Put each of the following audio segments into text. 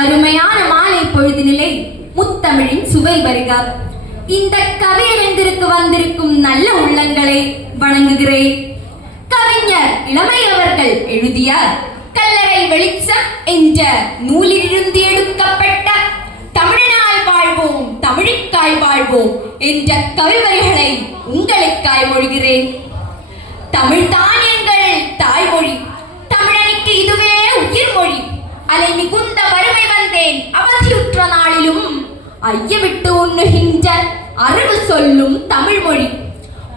அருமையான மாலை பொழுதினிலே முத்தமிழின் சுவை வருக. இந்த கவியரங்கிற்கு வந்திருக்கும் நல்ல உள்ளங்களை வணங்குகிறேன். கவிஞர் இளமை அவர்கள் எழுதிய கல்லறை வெளிச்சம் என்ற நூலிலிருந்து எடுக்கப்பட்ட தமிழனால் வாழ்வோம் தமிழுக்காய் வாழ்வோம் என்ற கவிவரிகளை உங்களுக்காய் மொழிகிறேன். தமிழ்தான் எங்கள் தாய்மொழி, தமிழனுக்கு இதுவே உயிர்மொழி. அலை மிகுந்த வறுமை வந்தேன் அவதியுற்ற நாளிலும் ஐயவிட்டு உண்ணுகின்ற அறிவு சொல்லும் தமிழ்மொழி.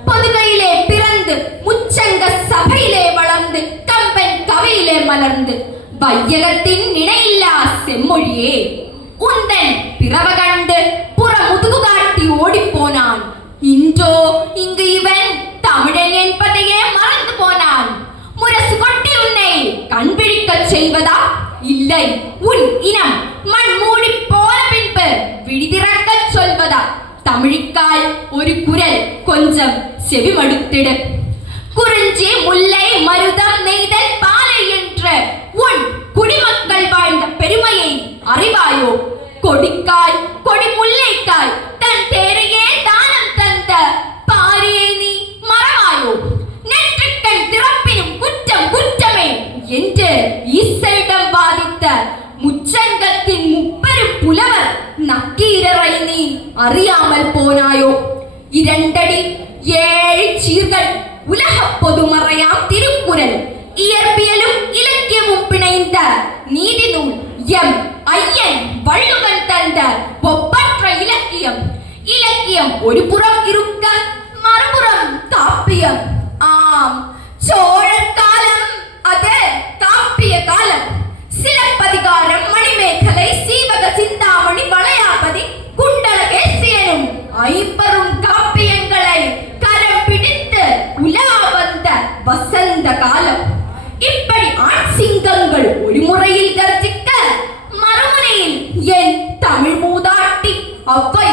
பொதுகையிலே பிறந்து முச்சங்க சபையிலே வளர்ந்து கம்பன் கவையிலே மலர்ந்து வையகத்தின் இணையில்லா செம்மொழியே, உந்தன் பிறவ கண்டு புற முதுகு காட்டி ஓடிப்போனான். இன்றோ இங்கு இவன் தமிழன் என்பதையே மறந்து போனான். முரசு கொட்டி உன்னை கண்பிழிக்க செய்வதா? இல்லை, உன் இனம் மண் மூடி போன பின்பு விழிதிறக்க சொல்வதா? தமிழுக்காய் ஒரு குரல் கொஞ்சம் செவிமடுத்திடு. குறிஞ்சி முல்லை மருதம் நெய்தல் பாலை என்ற உன் குடிமக்கள் வாழ்ந்த பெருமையை அறிவாயோ? கொடிக்காய் கொடி முல்லைக்காய் தன் தேரையே தானம் தந்த பாரியை நீ மறவாயோ? நெற்றிக்கண் திறப்பினும் குற்றம் குற்றமே என்று ஈசரிடம் வாதித்த முச்சங்கத்தின் முப்பெரும் புலவர் நக்கீரரை நீ அறியாமல் போனாயோ? இரண்டடி ஏழு சீர்கள் உலக பொதுமறையாம் திருக்குறள் இயற்பியலும் இலக்கியமும் பிணைந்த நீதி நூல் எம் ஐயன் வள்ளுவன் தந்த ஒப்பற்ற இலக்கியம். இலக்கியம் ஒரு புறம் இருக்க மறுபுறம் காப்பியம். ஆம், சோழர் காலம் அது காப்பிய காலம். சிலப்பதிகாரம், மணிமேகலை, சீவக சிந்தாமணி, வளையாபதி, குண்டலகேசியனும் ஐம்பெரும் காப்பியங்களை கரம் பிடித்து உலா வந்த வசந்த காலம். இப்படி ஆண் சிங்கங்கள் ஒரு முறையில் கர்ஜிக்க மறுமுனையில் என் தமிழ் மூதாட்டி அவ்வை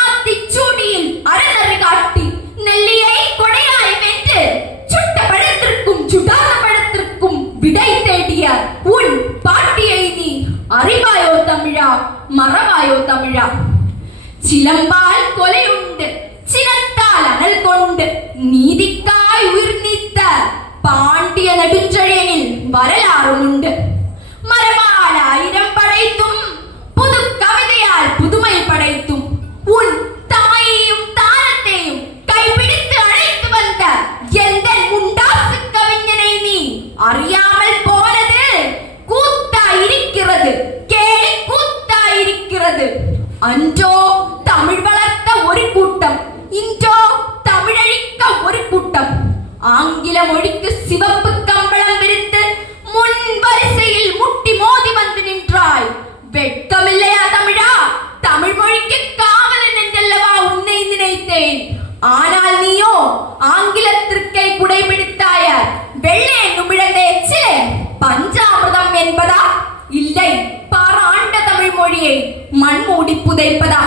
ஆத்திச்சூடியில் அறநறி காட்டி நெல்லியை கொடையாய் வென்று சுட்ட பழத்திற்கும் சுடாத பழத்திற்கும் விடை தேடிய உன் பாட்டியை நீ அறிவாயோ தமிழா, மறவாயோ தமிழா? சிலம்பால் கொலை உண்டு, சினத்தால் அனல் கொண்டு நீதிக்காய் உயிர் நீத்த பாண்டிய நெடுஞ்செழியனில் வரலாறும் உண்டு. மரபால் ஆயிரம் படைத்தும் புது கவிதையால் புதுமை படைத்தும் உன் தாயையும் தாரத்தையும் கைப்பிடித்து அழைத்து வந்த எந்த முண்டாசு கவிஞனை நீ அறியாமல் போனது கூத்தாயிருக்கிறது, கேலி கூத்தாயிருக்கிறது. அன்றோ தமிழ் வளர்த்த ஒரு கூட்டம், இன்றோ தமிழழிக்க ஒரு கூட்டம். ஆங்கில மொழிக்கு சிவப்பு கம்பளம் விரித்து முன் வரிசையில் முட்டி மோதி வந்து நின்றாய். வெட்கமில்லையா தமிழா? தமிழ் மொழிக்கு காவலன் என்றல்லவா உன்னை நினைத்தேன். ஆனால் நீயோ ஆங்கிலத்திற்கை குடைபிடித்தாய வெள்ளை நுமிழந்தே சிலே பஞ்சாமிர்தம் என்பதா? இல்லை, பாராண்ட தமிழ் மொழியை மண்மூடி புதைப்பதா?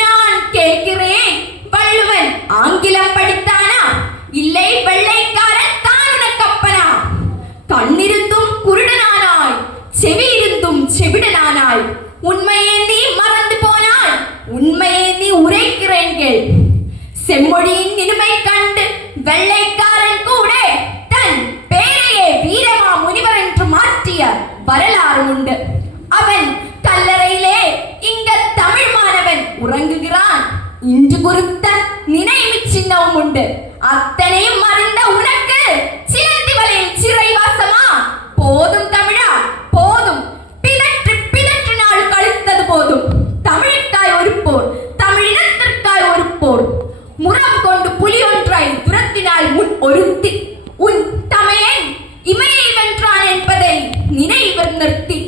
நான் கேட்கிறேன், வள்ளுவன் ஆங்கிலம் படித்தானா? இல்லை, வெள்ளைக்காரன் தானுன கப்பனா? கண்ணிருந்தும் குருடனானாய், செவி இருந்தும் செவிடனானாய். உண்மையை நீ மறந்து போனாய், உண்மையை நீ உரைக்கிறேன்கள். செம்மொழியின் இனிமை கண்டு வெள்ளைக்காரன் கூட தன் பேரையே வீரமா முனிவர் என்று மாற்றிய வரலாறு உண்டு. அவன் கல்லறையிலே இங்க தமிழ் மாணவன் உறங்குகிறான். இன்று குறித்த நினைவு சின்னமும் உண்டு. அத்தனையும் அறிந்த உனக்கு சிலந்தி வலையில் சிறைவாசமா? போதும் தமிழா, போதும். பிதற்று பிதற்று நாள் கழித்தது போதும். தமிழுக்காய் ஒரு போர், தமிழினத்திற்காய் ஒரு போர். முறம் கொண்டு புலி ஒன்றை துரத்தினால் முன் ஒருத்தி உன் தமையன் இமையை வென்றான் என்பதை நினைவில் நிறுத்தி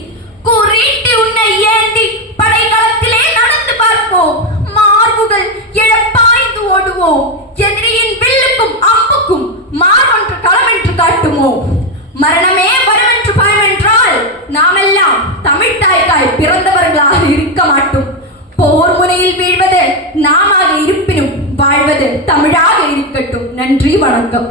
கூறிட்டு உன்னை ஏந்தி படைகளத்திலே நடந்து பார்ப்போம். மார்புகள் எழப்பாய்ந்து ஓடுவோம். எதிரியின் வில்லுக்கும் அம்புக்கும் மார்பொன்று களமென்று காட்டுவோம். மரணமே வருமென்று பயமென்றால் நாமெல்லாம் தமிழ் தாய்க்காய் பிறந்தவர்களாக இருக்க மாட்டோம். போர் முனையில் வீழ்வது நாமாக இருப்பினும் வாழ்வது தமிழாக இருக்கட்டும். நன்றி, வணக்கம்.